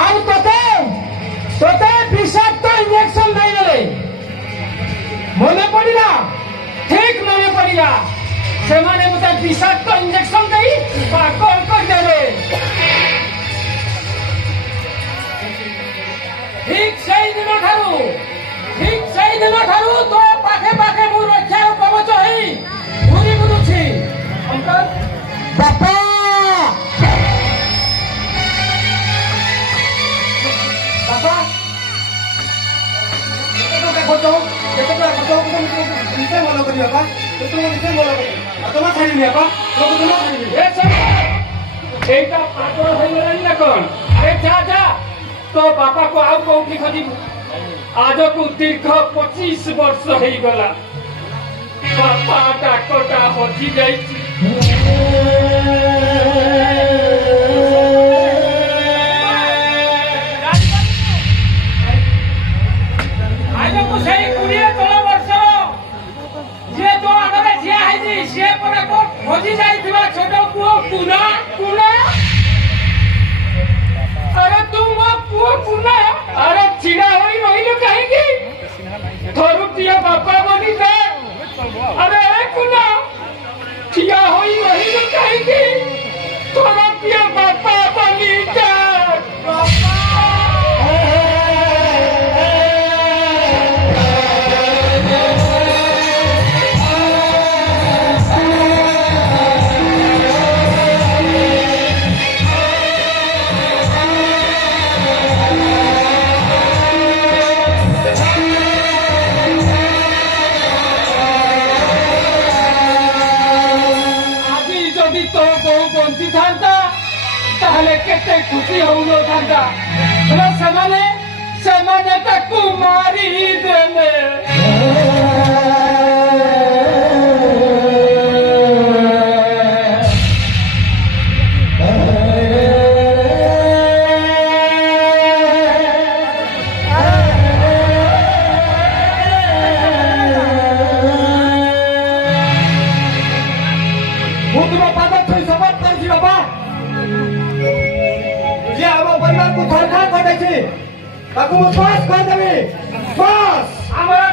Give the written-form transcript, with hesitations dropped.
ଆଉ ତତେ ତତେ ବିଷାକ୍ତ ଇଞ୍ଜେକ୍ସନ ଦେଇଦେଲେ ମନେ ପଡ଼ିଲା ଠିକ ମନେ ପଡ଼ିଲା ସେମାନେ ମତେ ବିଷାକ୍ତ ଇଞ୍ଜେକ୍ସନ ଦେଇ ପାଗଳ କରିଦେଲେ ଠିକ ସେଇଦିନ ଠାରୁ ତୋ ପାଖେ ପାଖେ ମୁଁ ରକ୍ଷା କବଚ ହେଇ ଘୁରି ବୁଲୁଛି ବାପା ବାପା କେତେ ଟଙ୍କା ଖର୍ଚ୍ଚ ନିଜେ ଭଲ କରି ବାପା ନିଜେ ଭଲ କରି ଜମା ଛାଡ଼ିନି ବାପା ଜମା ଛାଡ଼ିନି ଏଇଟା ପାଗଳ ହେଇଗଲାଣି ନା କଣ ଆରେ ଯା ଯା तो बापा को आउ कौटी खोजिबू आज को दीर्घ 25 वर्ष हो गला बापा डाकटा हजि जाइछि आज को सही 20 वर्ष जे तो आगे ठिया हैछि से पर को हजि जाइथिबा छोट पुओ पुना पुना अरे तुम पुओ पुना अरे चिड़ा होई रहिलो काहेकी थरुटिया बापा बनी से अरे कुना चिड़ा होई रहिलो काहेकी थरुटिया बापा बनी से केते खुशी होउनो थांता समाने ताकू मारी देले ମୁଁ ତୁମ ପାଦ ଛୁଇଁ ଶପଥ କରୁଛି ବାପା को थरथर कटे छी ताकू श्वास कर देबी श्वास हमरा